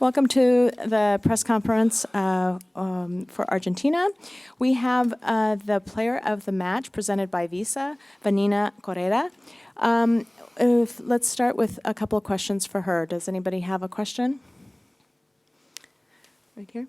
Welcome to the press conference for Argentina. We have the player of the match presented by Visa, Vanina Correa. Let's start with a couple of questions for her. Does anybody have a question? Right here.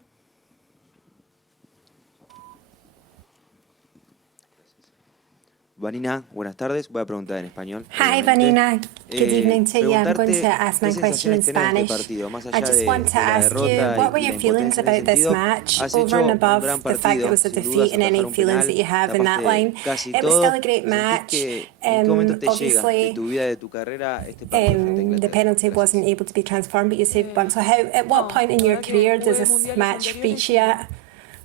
Vanina, buenas tardes. Voy a preguntar en español. Hi, Vanina. Good evening to you. I'm going to ask my question in Spanish. I just want to ask you, what were your feelings about this match, over and above the fact that it was a defeat and any feelings that you have in that line? It was still a great match. Obviously, the penalty wasn't able to be transformed, but you saved one. So at what point in your career does this match reach you at?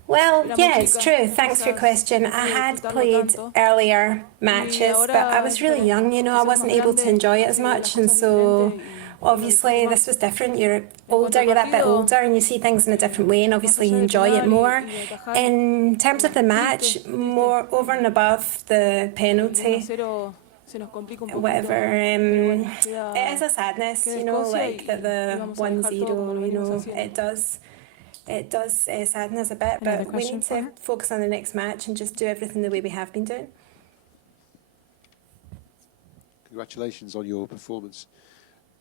Well, yeah, it's true. Thanks for your question. I had played earlier matches, but I was really young, you know, I wasn't able to enjoy it as much, and so obviously this was different. You're older, you're that bit older, and you see things in a different way, and obviously you enjoy it more. In terms of the match, more over and above the penalty, whatever, it is a sadness, you know, like that the 1-0, you know, it does sadden us a bit, but we need to focus on the next match and just do everything the way we have been doing. Congratulations on your performance.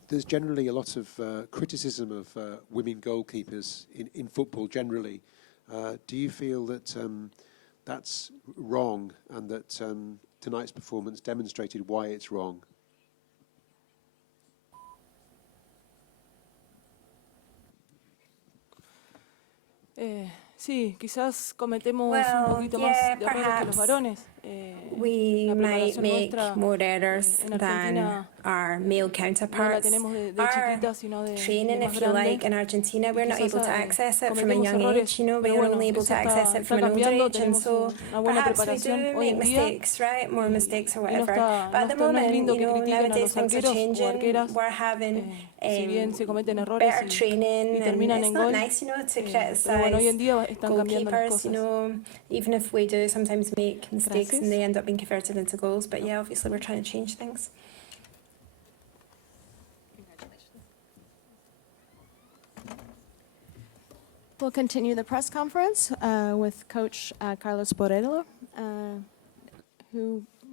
There's generally a lot of criticism of women goalkeepers in football generally. Do you feel that that's wrong and that tonight's performance demonstrated why it's wrong? Sí, quizás cometemos un poquito más de errores que los varones. We might make more errors than our male counterparts. Our training, if you like, in Argentina, we're not able to access it from a young age. You know, we are only able to access it from an older age, and so perhaps we do make mistakes, right? More mistakes or whatever. But at the moment, you know, nowadays things are changing. We're having better training, and it's not nice, you know, to criticize goalkeepers, you know, even if we do sometimes make mistakes and they end up being converted into goals. But yeah, obviously we're trying to change things. We'll continue the press conference with Coach Carlos Borrello,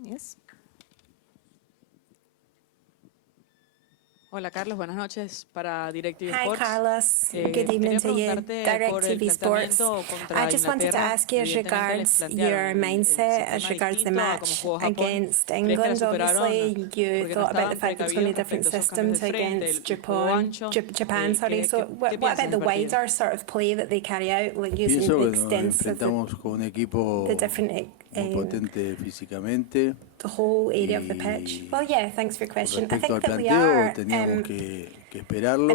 yes. Hola Carlos, buenas noches para DirecTV Hi Sports. Carlos, good evening to you. DirecTV Sports. I just wanted to ask you as regards your mindset, as regards the match against England. Obviously, you thought about the fact that it's going to be a different system to against Japan. So what about the wider sort of play that they carry out, like using the extensive, the different the whole area of the pitch? Well, yeah, thanks for your question. I think that we are in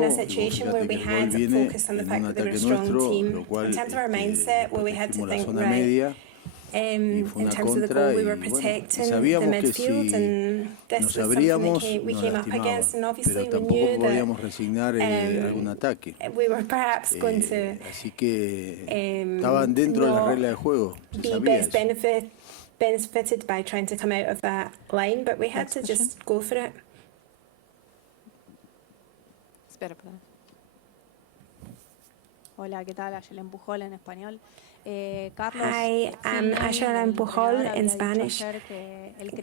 a situation where we had to focus on the fact that they were a strong team. In terms of our mindset, where we had to think, right, in terms of the goal, we were protecting the midfield, and this was something that we came up against, and obviously we knew that we were perhaps going to be best benefited by trying to come out of that line, but we had to just go for it. Hola, ¿qué tal? Ayala Empujol en español. Hi, I'm Ayala Empujol in Spanish.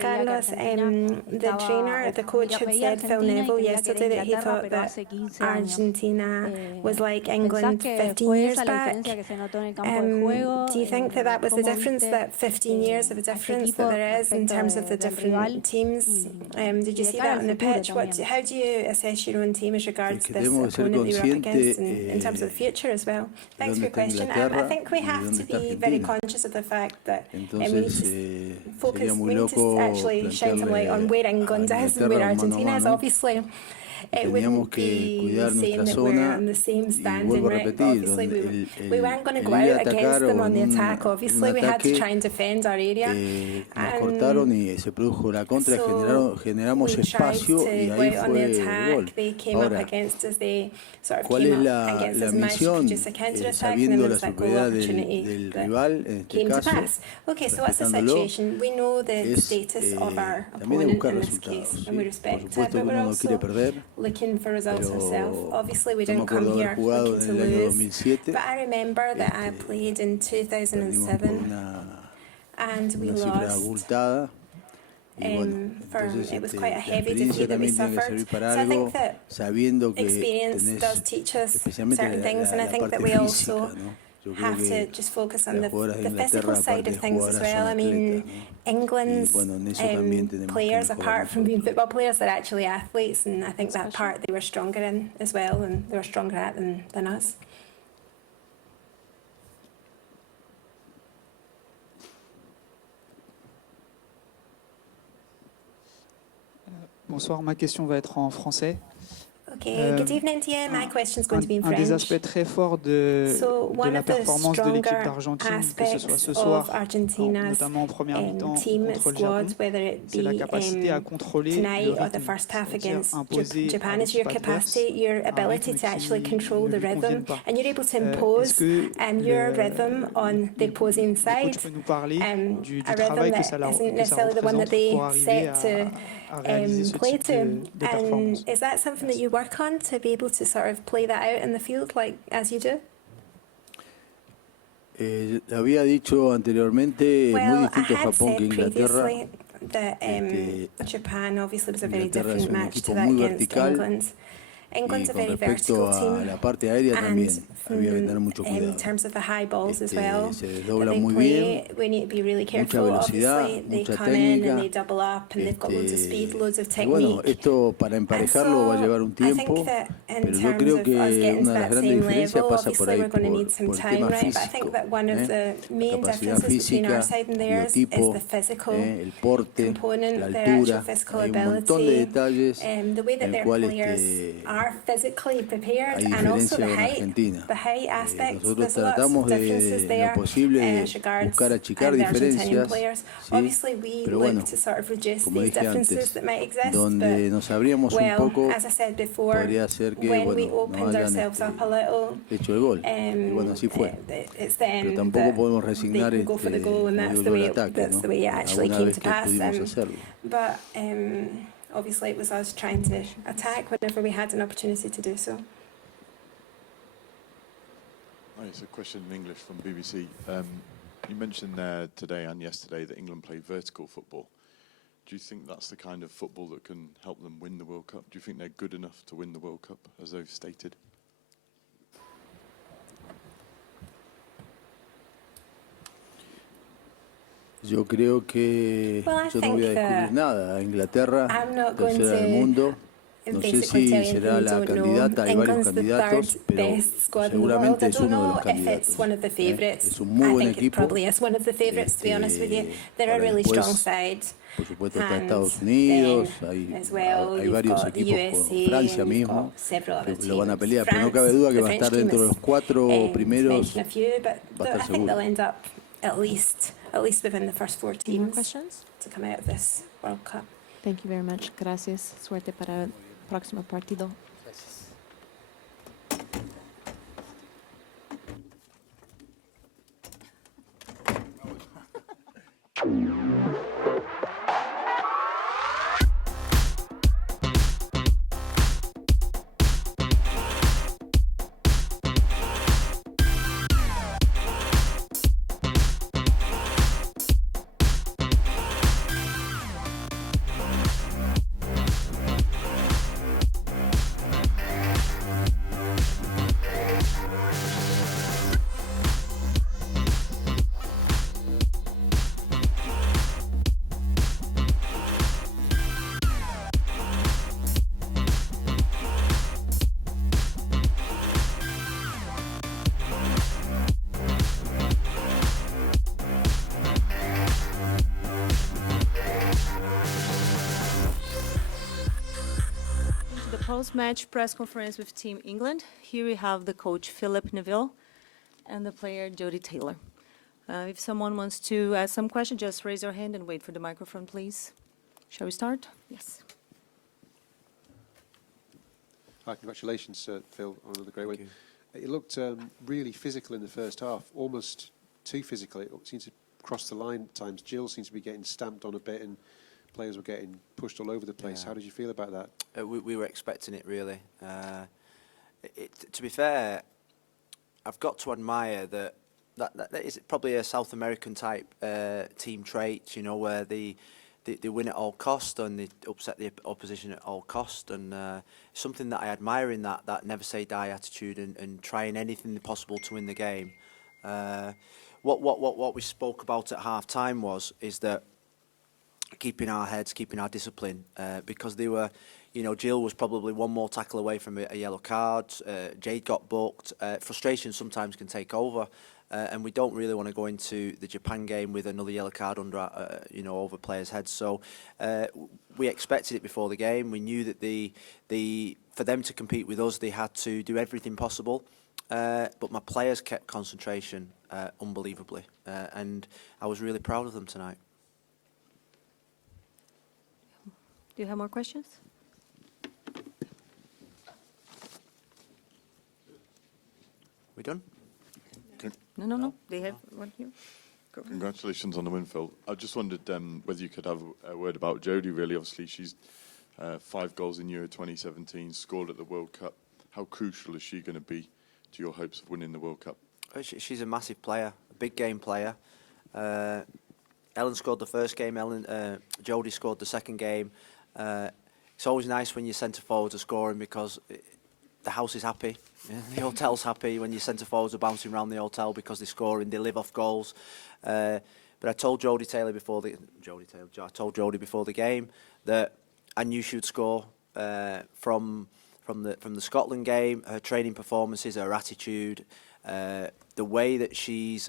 Carlos, the trainer, the coach had said, Phil Neville, yesterday that he thought that Argentina was like England 15 years back. Do you think that that was the difference, that 15 years of a difference that there is in terms of the different teams? Did you see that on the pitch? How do you assess your own team as regards this opponent you were up against in terms of the future as well? Thanks for your question. I think we have to be very conscious of the fact that we need to focus, we need to actually shine some light on where England is and where Argentina is. Obviously, it wouldn't be saying that we're on the same standing, right? Obviously, we weren't going to go out against them on the attack. Obviously, we had to try and defend our area. And so we tried to go out on the attack. They came up against us. They sort of came up against us and managed to produce a counter-attack, and then there was that goal opportunity that came to pass. Okay, so what's the situation? We know the status of our opponent in this case, and we respect it, but we're also looking for results herself. Pero Obviously, we no me didn't come acuerdo haber here jugado looking en to el año lose. 2007. But I remember that I Este, played in Perdimos por 2007 and we una cifra lost. abultada. Y bueno, entonces It was quite a la heavy experiencia defeat that we también tiene que suffered. servir para So I algo, think that sabiendo que experience tenés does teach us especialmente certain things, and I la think that parte we física, also ¿no? Yo creo have to que just focus on las jugadoras de the physical Inglaterra, side aparte of de things as jugadoras, well. son I mean, atletas, ¿no? England's Y bueno, en eso también tenemos que players, mejorar apart from being nosotros. football players, they're actually athletes, and I think that part they were stronger in as well, and they were stronger at than us. Bonsoir, ma question va être en français. Okay, good evening to you. My question is going to be in Un des French. aspects très forts de One la of the performance de l'équipe stronger d'Argentine, que ce soit aspects ce soir, of Argentina's notamment en première mi-temps team contre le squad, Japon, whether it c'est la be capacité à contrôler le tonight or the rythme, first half c'est-à-dire against imposer Japan, à is your l'équipe adverse capacity, your un ability rythme to actually qui control ne the lui rhythm, convienne pas. and you're able to Est-ce impose que your rhythm on the opposing le side, coach peut nous parler du a rhythm travail que that ça isn't représente necessarily the one that they pour arriver set à réaliser ce to play type to. de performance? And is that something that you work on to be able to sort of play that out in the field like as you do? Había dicho anteriormente, muy Well, I distinto had Japón que said Inglaterra. previously that Japan obviously was a very Inglaterra es different un match equipo to that muy against vertical. England. England's Y a con very respecto vertical a team. la parte aérea también había que tener And mucho in cuidado. terms of the high balls as well, Se that desdoblan they muy play, bien, we need to be really mucha careful. velocidad, Obviously, they mucha come in técnica. and they double up, and they've got loads of speed, loads of Y bueno, technique. esto para emparejarlo va a llevar un I tiempo, think that in pero yo terms creo of us que getting to una de las that grandes same diferencias level, pasa por obviously ahí, we're going to need some por el time, tema right? But I físico, think that one of the la main capacidad differences between our física, side and theirs is biotipo, the physical el porte, component, la their actual altura, physical hay un montón de ability, detalles the way that en el their cual players are physically prepared, hay and also diferencia the con height. Argentina. The height aspect, Nosotros there's lots tratamos of differences de, en there lo posible, as de regards buscar achicar the Argentinian diferencias, players. ¿sí? Obviously, we Pero look bueno, to sort of reduce como these dije differences antes, that might exist. donde nos abríamos un Well, poco, as I said before, podría ser que when we bueno, no opened hayan ourselves up a little, hecho el gol. Y bueno, así fue. it's then Pero tampoco that podemos they resignar, can go for the goal, and como that's digo the yo, way el ataque, ¿no? it actually Alguna came vez to que pass. pudimos hacerlo. But obviously, it was us trying to attack whenever we had an opportunity to do so. Hi, it's a question in English from BBC. You mentioned there today and yesterday that England play vertical football. Do you think that's the kind of football that can help them win the World Cup? Do you think they're good enough to win the World Cup, as they've stated? Yo creo que Well, I yo no voy a think descubrir that nada. Inglaterra, I'm not going tercera del to mundo. No sé basically si tell you será anything la you don't candidata, know. hay varios England's the candidatos, third pero best squad in the world. seguramente I es don't uno de know los if candidatos. it's one of the favourites. Es un muy I buen think it equipo. probably is one of the favourites, to be honest with you. They're a Ahora really después, strong side. por supuesto está And Estados Unidos, then, as well, hay you've varios got the equipos, USA, Francia and you've mismo, got several other que lo van a teams. pelear, pero no France, cabe duda que the va a French estar team dentro de is, los cuatro to primeros, mention a few, but va a estar I think seguro. they'll end up at least within the first four Any more teams questions? to come out of this World Cup. Thank you very much. Gracias. Suerte para el próximo partido. To the post-match press conference with Team England. Here we have the coach Philip Neville and the player Jodie Taylor. If someone wants to ask some question, just raise your hand and wait for the microphone, please. Shall we start? Yes. Hi, congratulations, Phil, on another great win. It looked really physical in the first half, almost too physical. It seemed to cross the line at times. Jill seems to be getting stamped on a bit, and players were getting pushed all over the place. Yeah. How did you feel about that? We were expecting it, really. To be fair, I've got to admire that is probably a South American type team trait, you know, where they win at all cost and they upset the opposition at all cost, and something that I admire in that never say die attitude and trying anything possible to win the game. What we spoke about at half time is that keeping our heads, keeping our discipline, because they were, you know, Jill was probably one more tackle away from a yellow card. Jade got booked. Frustration sometimes can take over, and we don't really want to go into the Japan game with another yellow card under, over players' heads. So we expected it before the game. We knew that for them to compete with us, they had to do everything possible. But my players kept concentration unbelievably, and I was really proud of them tonight. Do you have more questions? We done? No. They have one here. Go. Congratulations on the win, Phil. I just wondered whether you could have a word about Jodie, really. Obviously, she's 5 goals in Euro 2017, scored at the World Cup. How crucial is she going to be to your hopes of winning the World Cup? She's a massive player, a big game player. Ellen scored the first game, Jodie scored the second game. It's always nice when your centre forwards are scoring because the house is happy. The hotel's happy when your centre forwards are bouncing around the hotel because they're scoring. They live off goals. But I told Jodie before the game that I knew she would score from the Scotland game. Her training performances, her attitude, the way that she's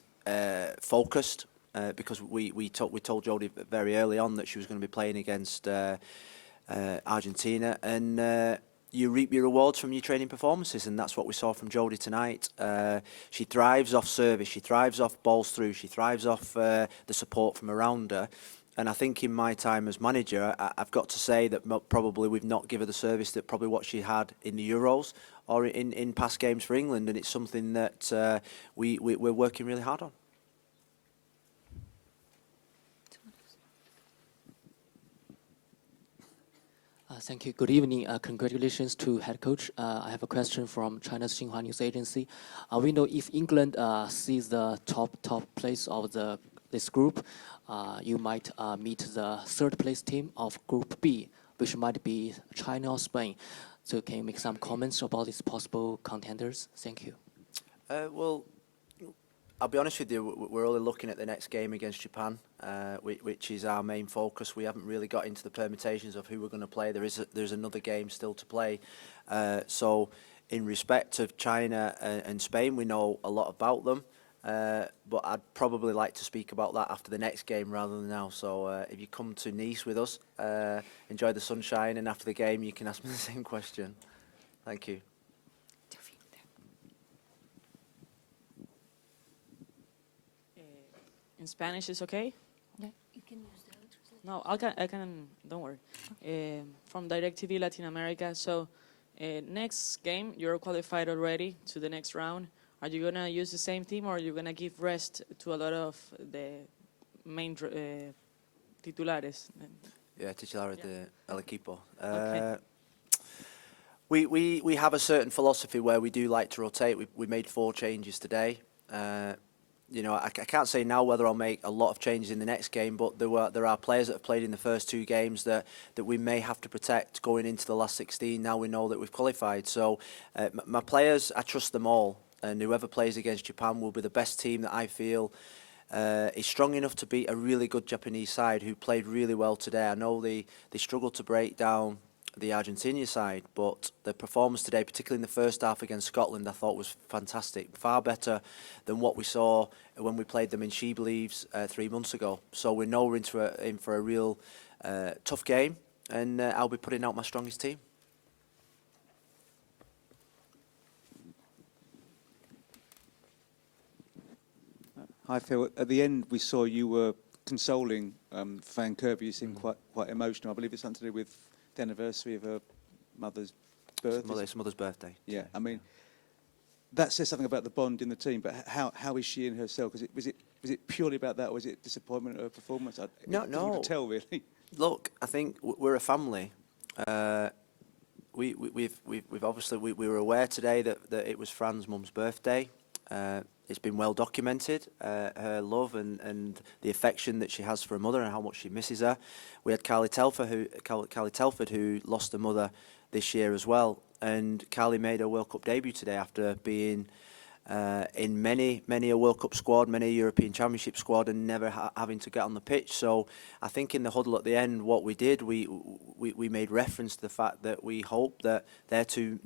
focused. Because we told Jodie very early on that she was going to be playing against Argentina, and you reap your rewards from your training performances, and that's what we saw from Jodie tonight. She thrives off service, she thrives off balls through, she thrives off the support from around her. And I think in my time as manager, I've got to say that probably we've not given her the service that probably what she had in the Euros or in past games for England, and it's something that we're working really hard on. Thank you. Good evening. Congratulations to head coach. I have a question from China's Xinhua News Agency. We know if England sees the top place of this group, you might meet the third place team of Group B, which might be China or Spain. So can you make some comments about these possible contenders? Thank you. Well, I'll be honest with you, we're only looking at the next game against Japan, which is our main focus. We haven't really got into the permutations of who we're going to play. There's another game still to play. So in respect of China and Spain, we know a lot about them. But I'd probably like to speak about that after the next game rather than now. So if you come to Nice with us, enjoy the sunshine, and after the game you can ask me the same question. Thank you. In Spanish is okay? Yeah, you can use the No, I can, don't worry. From DirecTV Latin America. So next game, you're qualified already to the next round. Are you going to use the same team, or are you going to give rest to a lot of the main titulares? Yeah, titular del equipo. Okay. We have a certain philosophy where we do like to rotate. We made 4 changes today. I can't say now whether I'll make a lot of changes in the next game, but there are players that have played in the first 2 games that we may have to protect going into the last 16. Now we know that we've qualified. So my players, I trust them all, and whoever plays against Japan will be the best team that I feel is strong enough to beat a really good Japanese side who played really well today. I know they struggled to break down the Argentina side, but the performance today, particularly in the first half against Scotland, I thought was fantastic. Far better than what we saw when we played them in She Believes 3 months ago. So we know we're in for a real tough game, and I'll be putting out my strongest team. Hi, Phil. At the end, we saw you were consoling Van Kirby. You seemed quite emotional. I believe it's something to do with the anniversary of her mother's birthday. It's mother's birthday. Yeah, I mean, that says something about the bond in the team. But how is she in herself? Was it purely about that, or was it disappointment at her performance? No. Difficult to tell, really. Look, I think we're a family. We've obviously we were aware today that it was Fran's mum's birthday. It's been well documented, her love and the affection that she has for her mother and how much she misses her. We had Carly Telford, who lost her mother this year as well, and Carly made her World Cup debut today after being in many a World Cup squad, many a European Championship squad, and never having to get on the pitch. So I think in the huddle at the end, what we did, we made reference to the fact that we hope that their two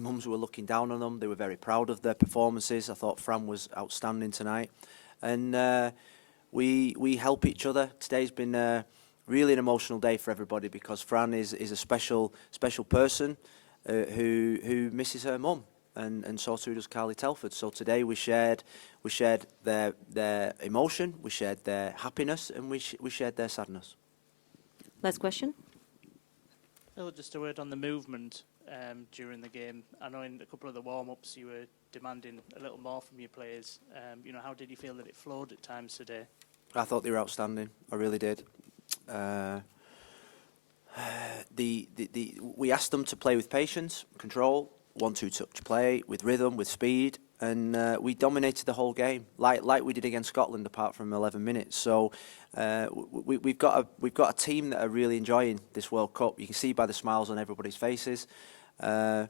mums were looking down on them. They were very proud of their performances. I thought Fran was outstanding tonight, and we help each other. Today's been really an emotional day for everybody because Fran is a special person who misses her mum. And so too does Carly Telford. So today we shared their emotion, we shared their happiness, and we shared their sadness. Last question. Phil, just a word on the movement during the game. I know in a couple of the warm-ups you were demanding a little more from your players. How did you feel that it flowed at times today? I thought they were outstanding. I really did. We asked them to play with patience, control, 1-2 touch play, with rhythm, with speed, and we dominated the whole game, like we did against Scotland, apart from 11 minutes. So we've got a team that are really enjoying this World Cup. You can see by the smiles on everybody's faces. I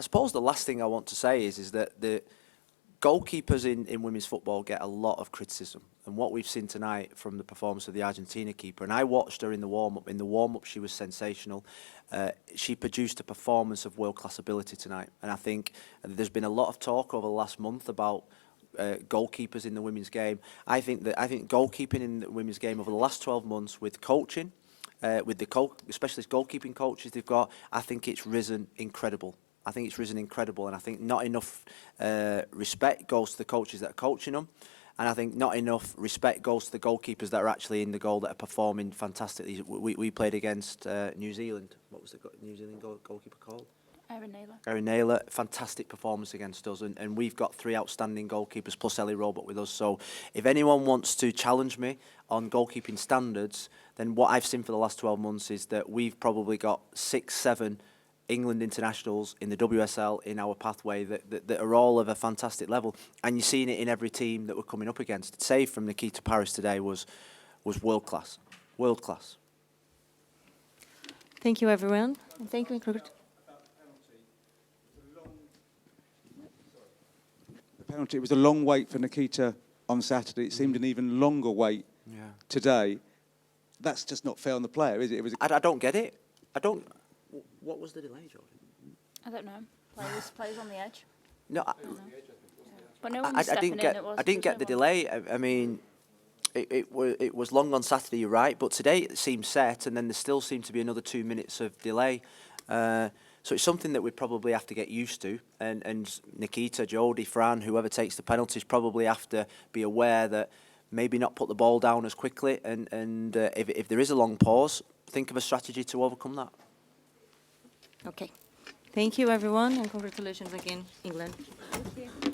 suppose the last thing I want to say is that the goalkeepers in women's football get a lot of criticism, and what we've seen tonight from the performance of the Argentina keeper, and I watched her in the warm-up. In the warm-up, she was sensational. She produced a performance of world-class ability tonight, and I think there's been a lot of talk over the last month about goalkeepers in the women's game. I think goalkeeping in the women's game over the last 12 months, with coaching, with the specialist goalkeeping coaches they've got, I think it's risen incredible. And I think not enough respect goes to the coaches that are coaching them, and I think not enough respect goes to the goalkeepers that are actually in the goal, that are performing fantastically. We played against New Zealand. What was the New Zealand goalkeeper called? Erin Naylor. Fantastic performance against us, and we've got 3 outstanding goalkeepers plus Ellie Robert with us. So if anyone wants to challenge me on goalkeeping standards, then what I've seen for the last 12 months is that we've probably got 6-7 England internationals in the WSL in our pathway that are all of a fantastic level, and you're seeing it in every team that we're coming up against. Save from Nikita Paris today was world class. Thank you, everyone. And thank you. The penalty. It was a long wait for Nikita on Saturday. It seemed an even longer wait today. That's just not fair on the player, is it? I don't get it. What was the delay, Jordan? I don't know. Players on the edge. No, but no one was stepping in. I didn't get the delay. I mean, it was long on Saturday, you're right, but today it seemed set, and then there still seemed to be another 2 minutes of delay. So it's something that we probably have to get used to, and Nikita, Jodie, Fran, whoever takes the penalties probably have to be aware that maybe not put the ball down as quickly, and if there is a long pause, think of a strategy to overcome that. Okay. Thank you, everyone, and congratulations again, England. Thank you.